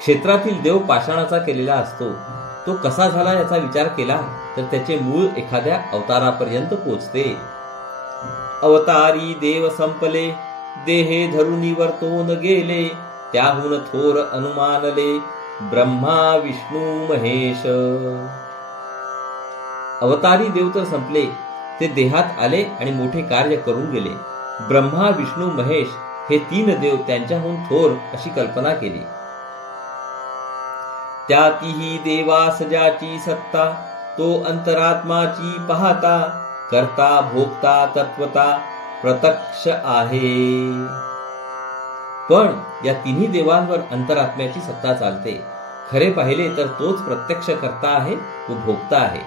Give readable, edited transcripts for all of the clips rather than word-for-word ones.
क्षेत्रातील देव पाषाणाचा केलेला असतो. तो कसा झाला याचा विचार केला तर त्याचे मूळ एखाद्या अवतारापर्यंत पोचते. अवतारी देव संपले, देहे धरुनी वर्तोन गेले, त्याहून थोर अनुमानले, ब्रह्मा विष्णू महेश. अवतारी देव तर संपले, ते देहात आले आणि मोठे कार्य करून गेले. ब्रह्मा विष्णू महेश हे 3 देव त्यांच्याहून थोर अशी कल्पना केली. त्यातीही देवास ज्याची सत्ता, तो अंतरात्माची पाहता, करता भोगता तत्वता प्रत्यक्ष आहे. पण या 3 देवांवर अंतरात्म्याची सत्ता चालते. खरे पाहिले तर तोच प्रत्यक्ष करता आहे व भोगता आहे.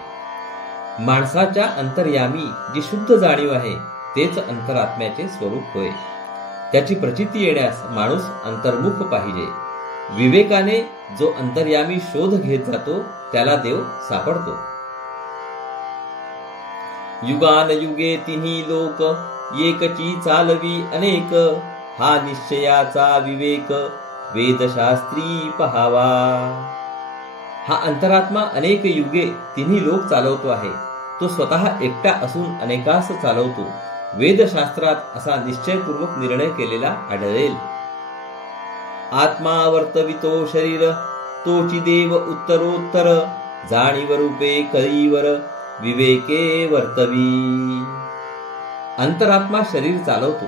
माणसाच्या अंतर्यामी जी शुद्ध जाणीव आहे तेच अंतरात्म्याचे स्वरूप होय. त्याची प्रचिती येण्यास माणूस अंतर्मुख पाहिजे. विवेकाने जो अंतर्यामी शोध घेत जातो त्याला देव सापडतो. युगान युगे 3 लोक, एकची चालवी अनेक, हा निश्चयाचा विवेक वेदशास्त्री पहावा. हा अंतरात्मा अनेक युगे 3 लोक चालवतो आहे. तो स्वतः एकटा असून अनेकास चालवतो. वेदशास्त्रात असा निश्चयपूर्वक निर्णय केलेला आढळेल. आत्मा वर्तवितो शरीर, तोची देव उत्तरोत्तर, जाणीव रूपे कळीवर, विवेके वर्तवी. अंतरात्मा शरीर चालवतो.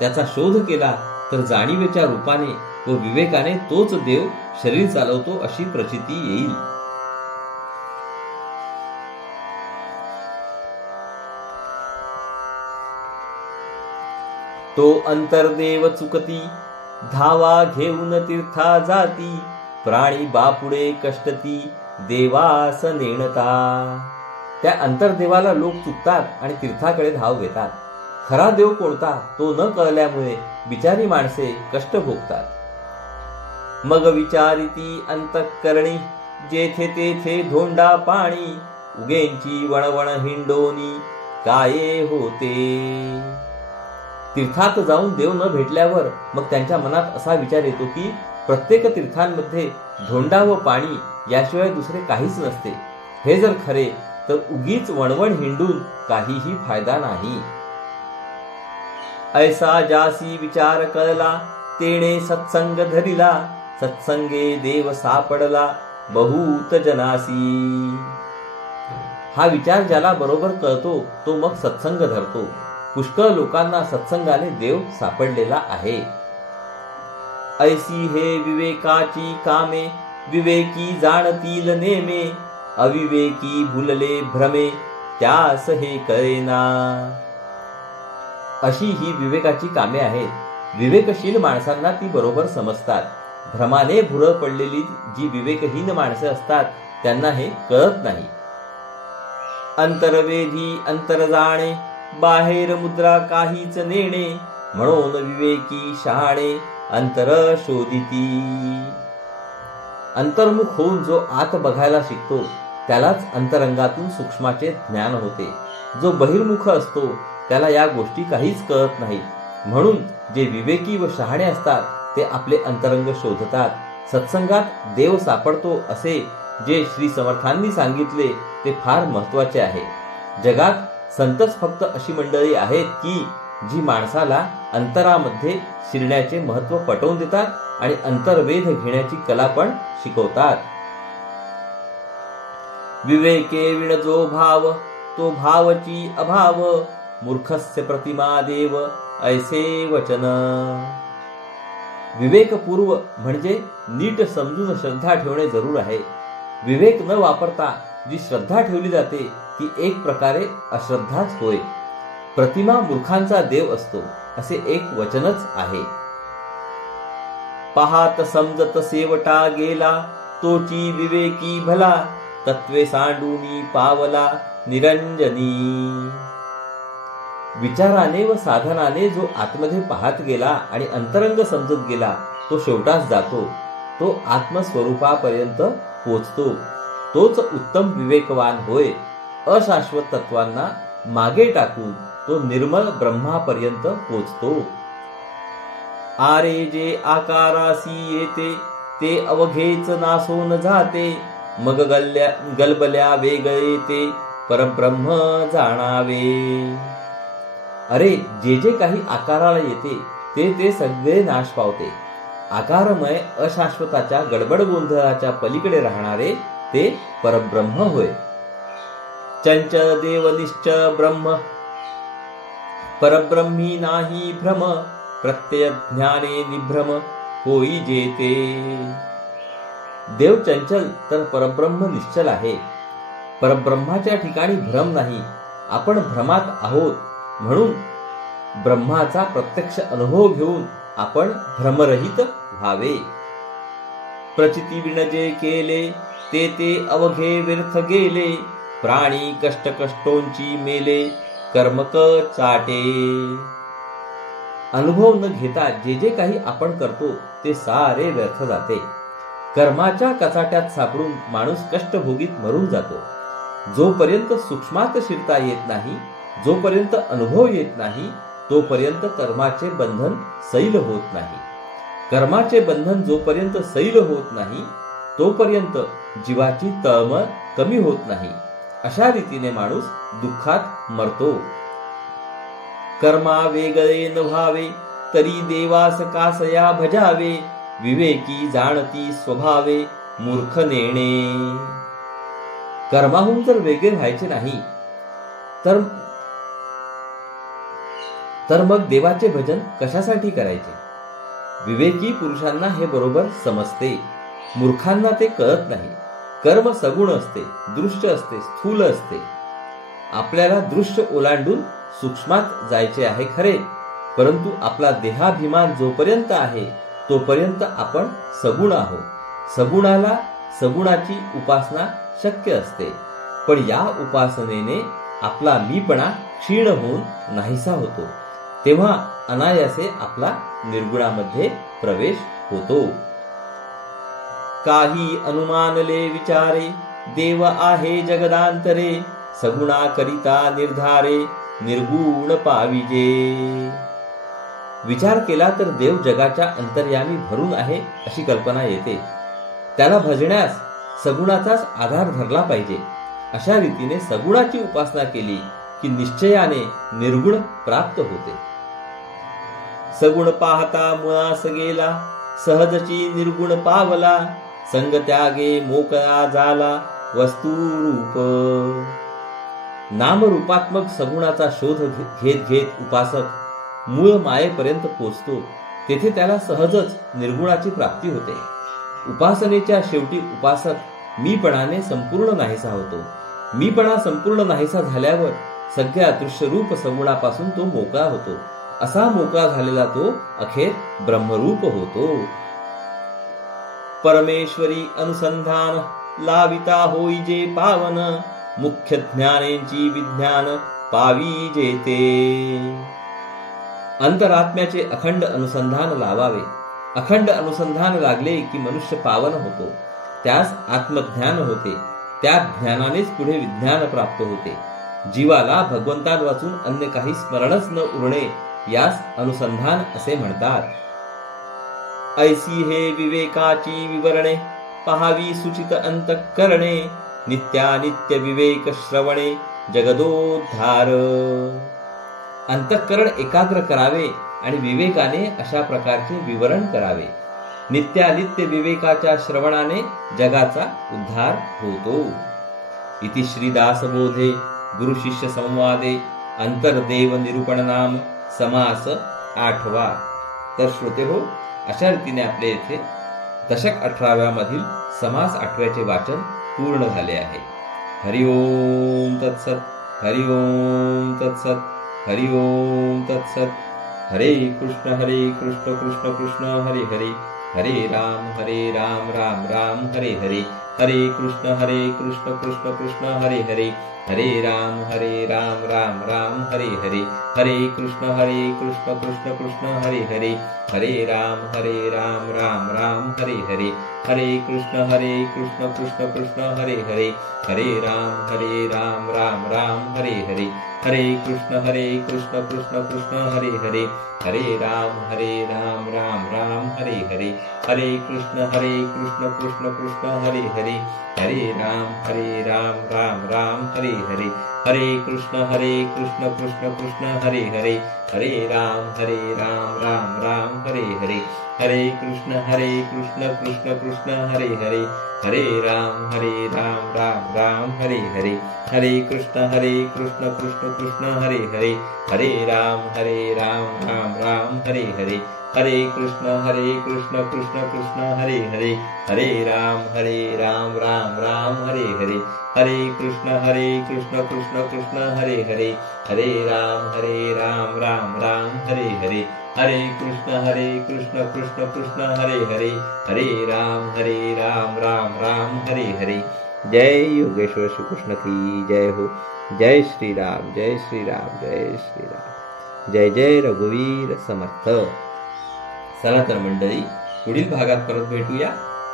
त्याचा शोध केला तर जाणीवेच्या रूपाने व विवेकाने तोच देव शरीर चालवतो अशी प्रचिती येईल. तो अंतर्देव चुकती, धावा घेऊन तीर्था जाती, प्राणी बापुडे कष्टती, देवास नेणता. त्या अंतर्देवाला लोक चुकतात आणि तीर्थाकडे धाव घेतात. खरा देव कोणता तो न कळल्यामुळे बिचारी माणसे कष्ट भोगतात. मग विचारिती अंतःकरणी, जेथे तेथे धोंडा पाणी, उगेंची वणवण हिंडोनी, काये होते. तीर्थात जाऊन देव न भेटल्यावर मग त्यांच्या मनात असा विचार येतो की प्रत्येक तीर्थांमध्ये धोंडा व पाणी याशिवाय दुसरे काहीच नसते. हे जर खरे तर उगीच वणवण हिंडून काहीही फायदा नाही. ऐसा जासी विचार कळला, तेणे सत्संग धरिला, सत्संगे देव सापडला, बहुत जनासी. हा विचार ज्याला बरोबर कळतो तो मग सत्संग धरतो. पुष्कळ लोकांना सत्संगाने देव सापडलेला आहे. ऐसी हे विवेकाची कामे, विवेकी जाणतील नेमे, अविवेकी भुलले भ्रमे, त्यास हे कळेना. अशी ही विवेकाची कामे आहेत. विवेकशील माणसांना ती बरोबर समजतात. भ्रमाने भुरळ पडलेली जी विवेकहीन माणसे असतात त्यांना हे कळत नाही. अंतरवेधी अंतर जाणे, बाहेर मुद्रा काहीच नेणे, म्हणून विवेकी शहाणे, अंतर शोधिती. अंतर्मुख होऊन जो आत बघायला शिकतो त्यालाच अंतरंगातून सूक्ष्माचे ज्ञान होते. जो बहिर्मुख असतो त्याला या गोष्टी काहीच कळत नाहीत. म्हणून जे विवेकी व शहाणे असतात ते आपले अंतरंग शोधतात. सत्संगात देव सापडतो असे जे श्री समर्थांनी सांगितले ते फार महत्वाचे आहे. जगात संतच फक्त अशी मंडळी आहेत की जी माणसाला अंतरामध्ये शिरण्याचे महत्व पटवून देतात आणि अंतर्वेध घेण्याची कला पण शिकवतात. विवेके विण जो भाव, तो भावची अभाव, मूर्खस्य प्रतिमा देव, ऐसे वचन. विवेकपूर्व म्हणजे नीट समजून श्रद्धा ठेवणे जरूर आहे. विवेक न वापरता जी श्रद्धा ठेवली जाते ती एक प्रकारे अश्रद्धाच होय. प्रतिमा मूर्खांचा देव असतो असे एक वचनच आहे. पाहात समजत सेवटा गेला, तोची विवेकी भला, तत्वे सांडूनी पावला निरंजनी. विचाराने व साधनाने जो आतमध्ये पाहत गेला आणि अंतरंग समजत गेला तो शेवटाच जातो. तो आत्मस्वरूपापर्यंत पोचतो. तोच उत्तम विवेकवान होय. अशाश्वत तत्वांना मागे टाकून तो निर्मल ब्रह्मापर्यंत पोचतो. आरे जे आकारासी येते, ते अवघेच नासून जाते. मग गलबल्या वेगळे ते परब्रह्म जाणावे. अरे जे जे काही आकाराला येते ते ते सगळे नाश पावते. आकारमय अशाश्वताच्या गडबड गोंधळाच्या पलीकडे राहणारे ते परब्रह्म होय. चंचल देव निश्चळ ब्रह्म परब्रह्मी नाही भ्रम. प्रत्यय ज्ञाने निभ्रम होई जेते. देव चंचल तर परब्रह्म निश्चल आहे. परब्रह्माच्या ठिकाणी भ्रम नाही. आपण भ्रमात आहोत म्हणून ब्रह्माचा प्रत्यक्ष अनुभव घेऊन आपण भ्रमरहित व्हावे. प्रचिती विण जे केले ते ते अवघे व्यर्थ गेले. प्राणी कष्ट कष्टोंची मेले कर्मक चाटे. अनुभव न घेता जे जे काही आपण करतो ते सारे व्यर्थ जाते. कर्माच्या कचाट्यात सापडून माणूस कष्टभोगीत मरून जातो. जोपर्यंत सूक्ष्मात शिरता येत नाही, जोपर्यंत अनुभव येत नाही, तोपर्यंत कर्माचे बंधन सैल होत नाही. कर्माचे बंधन जोपर्यंत सैल होत नाही तोपर्यंत जीवाची तळमळ कमी होत नाही. अशा रीतीने माणूस दुःखात मरतो. कर्मा वेगळे न व्हावे तरी देवास कासया भजावे. विवेकी जाणती स्वभावे मूर्ख नेणे. कर्माहून जर वेगळे व्हायचे नाही तर मग देवाचे भजन कशासाठी करायचे. विवेकी पुरुषांना हे बरोबर समजते. मूर्खांना ते कळत नाही. कर्म सगुण असते, दृश्य असते, स्थूल असते. आपल्याला दृश्य ओलांडून सूक्ष्मात जायचे आहे खरे, परंतु आपला देहाभिमान जोपर्यंत आहे तोपर्यंत आपण सगुण आहोत. सगुणाला सगुणाची उपासना शक्य असते, पण या उपासनेने आपला मीपणा क्षीण होऊन नाहीसा होतो. तेव्हा अनायासे आपला निर्गुणामध्ये प्रवेश होतो. काही अनुमानले विचारे देव आहे जगदांतरे. सगुणा करिता निर्धारे निर्गुण पाविजे. विचार केला तर देव जगाच्या अंतर्यामी भरून आहे अशी कल्पना येते. त्याला भजण्यास सगुणाचाच आधार धरला पाहिजे. अशा रीतीने सगुणाची उपासना केली की निश्चयाने निर्गुण प्राप्त होते. सगुण पाहता मुळास गेला सहजची निर्गुण पावला. संग त्यागे मोकळा झाला वस्तुरूप. नामरूपात्मक सगुणाचा शोध घेत घेत उपासक मूळ मायेपर्यंत पोचतो. तेथे त्याला सहजच निर्गुणाची प्राप्ती होते. उपासनेच्या शेवटी उपासक मीपणाने संपूर्ण नाहीसा होतो. मीपणा संपूर्ण नाहीसा झाल्यावर सगळ्या दृश्यरूप सगुणापासून तो मोकळा होतो. असा मोकळा झालेला तो अखेर ब्रह्मरूप होतो. परमेश्वरी अनुसंधान लाविता होई जे पावन. मुख्य ज्ञानेची विज्ञान पावी जेते. अंतरात्म्याचे अखंड अनुसंधान लावावे. अखंड अनुसंधान लागले की मनुष्य पावन होतो. त्यास आत्मज्ञान होते. त्या ज्ञानानेच पुढे विज्ञान प्राप्त होते. जीवाला भगवंतांवाचून अन्य काही स्मरणच न उरणे यास अनुसंधान असे म्हणतात. ऐसी हे विवेकाची विवरणे पहावी सुचित अंतःकरणे. नित्यानित्य विवेक श्रवणे जगदोद्धार. अंतःकरण एकाग्र करावे आणि विवेकाने अशा प्रकारचे विवरण करावे. नित्यानित्य विवेकाच्या श्रवणाने जगाचा उद्धार होतो. इति श्रीदासबोधे गुरु शिष्य संवादे अंतर्देव निरूपण नाम समास 8वा. तर श्रोते हो, अशा रीतीने आपले येथे दशक 18व्या मधील समास 8व्याचे वाचन पूर्ण झाले आहे. हरि ओम तत्सत. हरि ओम तत्सत. हरि ओम तत्सत. हरे कृष्ण कृष्ण कृष्ण हरे हरे. हरे राम राम राम हरे हरे. हरे कृष्ण कृष्ण कृष्ण हरे हरे, हरे राम राम राम हरे हरे, हरे कृष्ण कृष्ण कृष्ण हरे हरे, हरे राम राम राम हरे हरे, हरे कृष्ण कृष्ण कृष्ण हरे हरे, हरे राम राम राम हरे हरे, हरे कृष्ण कृष्ण कृष्ण हरे हरे, हरे राम राम राम हरे हरे, हरे कृष्ण कृष्ण कृष्ण हरे हरे, हरे राम राम राम हरे हरे, हरे कृष्ण कृष्ण कृष्ण हरे हरे, हरे राम राम राम हरे हरे, हरे कृष्ण कृष्ण कृष्ण हरे हरे, हरे राम राम राम हरे हरे, हरे कृष्ण कृष्ण कृष्ण हरे हरे, हरे राम राम राम हरे हरे, हरे कृष्ण कृष्ण कृष्ण हरे हरे, हरे राम राम राम हरे हरे, हरे कृष्ण कृष्ण कृष्ण हरे हरे, हरे राम राम राम हरे हरे, हरे कृष्ण कृष्ण कृष्ण हरे हरे, हरे राम राम राम हरे हरे। जय योगेश्वर श्री कृष्ण की जय हो। जय श्री राम, जय श्री राम, जय श्री राम। जय जय रघुवीर समर्थ। चला तर मंडळी, पुढील भागात परत भेटूया।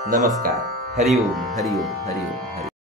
नमस्कार। हरिओम हरिओम हरिओम हरि